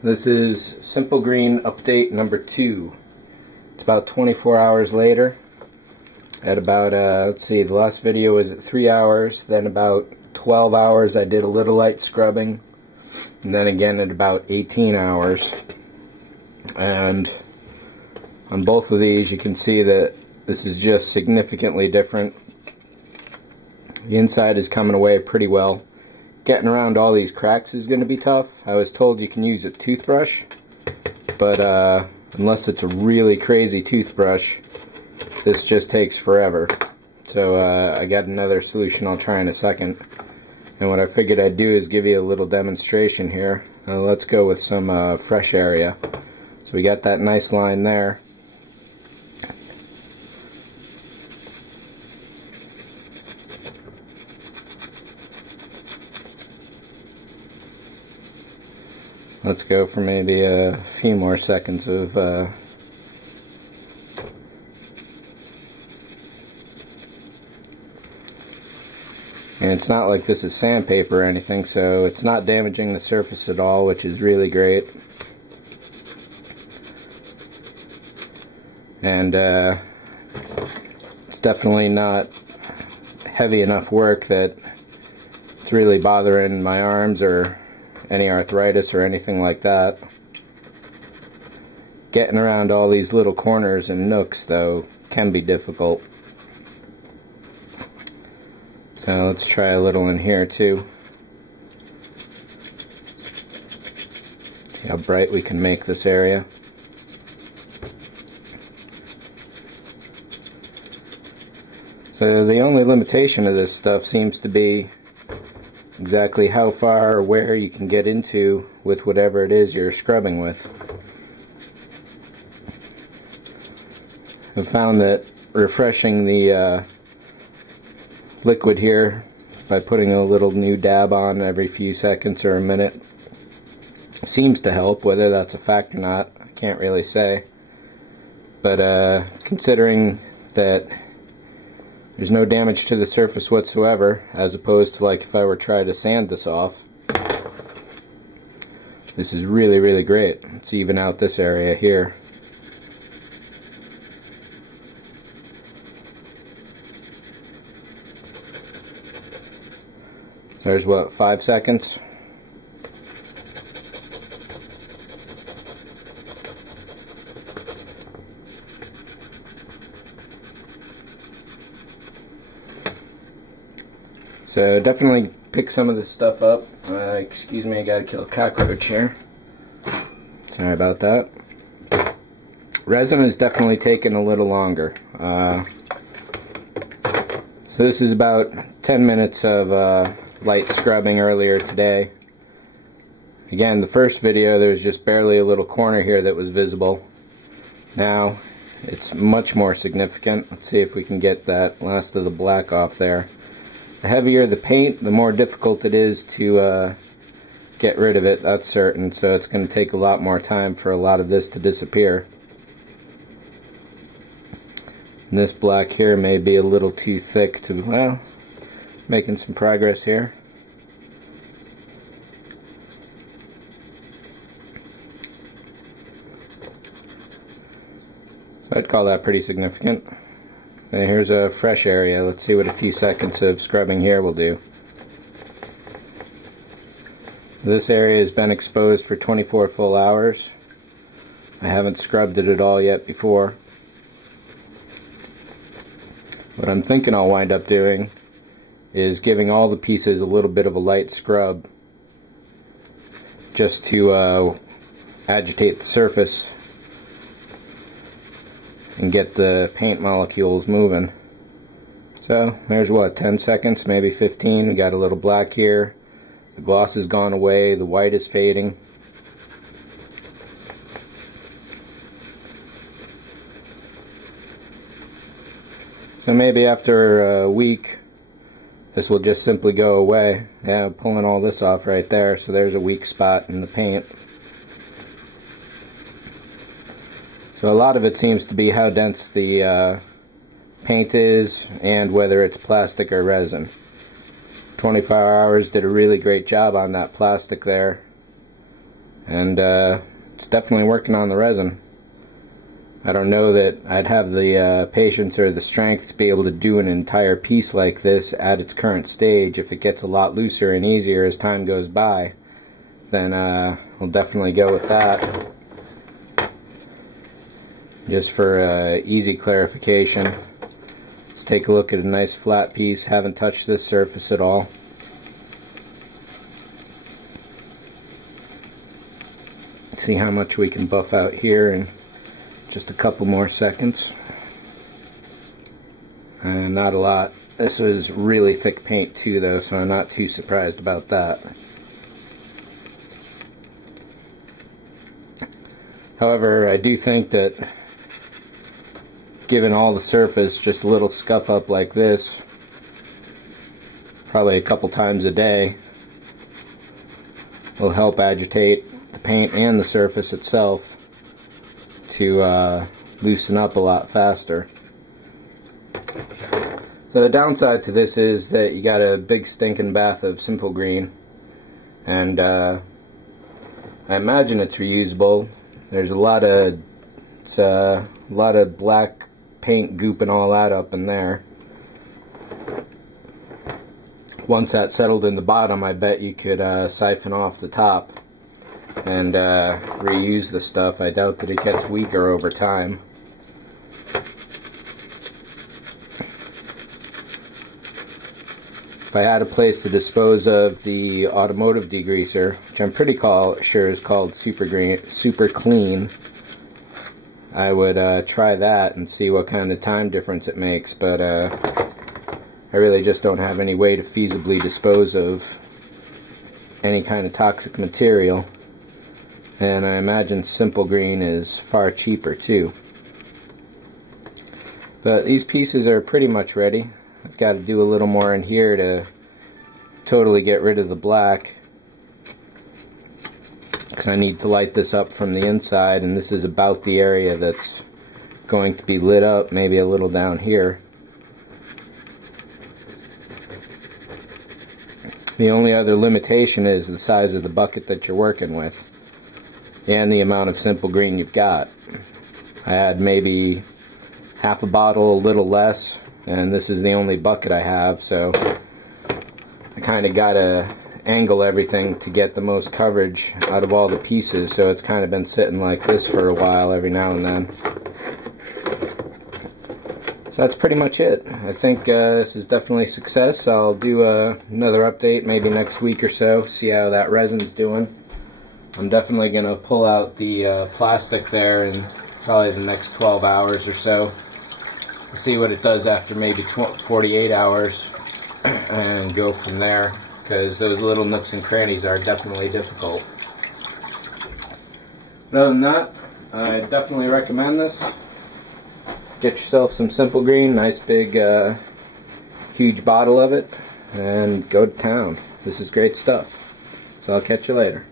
This is Simple Green update number 2. It's about 24 hours later. At about, let's see, the last video was at 3 hours. Then about 12 hours I did a little light scrubbing. And then again at about 18 hours. And on both of these you can see that this is just significantly different. The inside is coming away pretty well. Getting around all these cracks is going to be tough. I was told you can use a toothbrush, but unless it's a really crazy toothbrush, this just takes forever. So I got another solution I'll try in a second. And what I figured I'd do is give you a little demonstration here. Let's go with some fresh area. So we got that nice line there. Let's go for maybe a few more seconds of and it's not like this is sandpaper or anything, so it's not damaging the surface at all, which is really great. And it's definitely not heavy enough work that it's really bothering my arms or any arthritis or anything like that. Getting around all these little corners and nooks, though, can be difficult. So let's try a little in here too. See how bright we can make this area. So the only limitation of this stuff seems to be exactly how far or where you can get into with whatever it is you're scrubbing with. I've found that refreshing the liquid here by putting a little new dab on every few seconds or a minute seems to help. Whether that's a fact or not, I can't really say. But considering that there's no damage to the surface whatsoever, as opposed to like if I were trying to sand this off, this is really, really great. Let's even out this area here. There's what, 5 seconds? So definitely pick some of this stuff up. Excuse me, I gotta kill a cockroach here. Sorry about that. Resin is definitely taking a little longer. So this is about 10 minutes of light scrubbing earlier today. Again, the first video there was just barely a little corner here that was visible. Now it's much more significant. Let's see if we can get that last of the black off there. The heavier the paint, the more difficult it is to get rid of it, that's certain. So it's going to take a lot more time for a lot of this to disappear. And this black here may be a little too thick to, well, making some progress here. So I'd call that pretty significant. Okay, here's a fresh area. Let's see what a few seconds of scrubbing here will do. This area has been exposed for 24 full hours. I haven't scrubbed it at all yet before. What I'm thinking I'll wind up doing is giving all the pieces a little bit of a light scrub just to agitate the surface and get the paint molecules moving. So there's what, 10 seconds, maybe 15. We got a little black here. The gloss has gone away, the white is fading. So maybe after a week this will just simply go away. Yeah, I'm pulling all this off right there, so there's a weak spot in the paint. So a lot of it seems to be how dense the paint is and whether it's plastic or resin. 24 hours did a really great job on that plastic there. and it's definitely working on the resin. I don't know that I'd have the patience or the strength to be able to do an entire piece like this at its current stage. If it gets a lot looser and easier as time goes by, then we'll definitely go with that. Just for easy clarification, let's take a look at a nice flat piece. Haven't touched this surface at all. See how much we can buff out here in just a couple more seconds. And not a lot. This was really thick paint too though, so I'm not too surprised about that. However, I do think that given all the surface, just a little scuff up like this, probably a couple times a day, will help agitate the paint and the surface itself to loosen up a lot faster. So the downside to this is that you got a big stinking bath of simple green, and I imagine it's reusable. There's a lot of black paint goop and all that up in there. Once that settled in the bottom, I bet you could siphon off the top and reuse the stuff. I doubt that it gets weaker over time. If I had a place to dispose of the automotive degreaser, which I'm pretty sure is called Super Clean, I would try that and see what kind of time difference it makes, but I really just don't have any way to feasibly dispose of any kind of toxic material, and I imagine simple green is far cheaper too. But these pieces are pretty much ready. I've got to do a little more in here to totally get rid of the black, because I need to light this up from the inside, and this is about the area that's going to be lit up, maybe a little down here. The only other limitation is the size of the bucket that you're working with and the amount of simple green you've got. I had maybe half a bottle, a little less, and this is the only bucket I have, so I kind of got to angle everything to get the most coverage out of all the pieces, so it's kind of been sitting like this for a while every now and then. So that's pretty much it. I think this is definitely a success. I'll do another update maybe next week or so, see how that resin's doing. I'm definitely going to pull out the plastic there in probably the next 12 hours or so. See what it does after maybe 48 hours and go from there, because those little nooks and crannies are definitely difficult. But other than that, I definitely recommend this. Get yourself some simple green, nice big huge bottle of it, and go to town. This is great stuff. So I'll catch you later.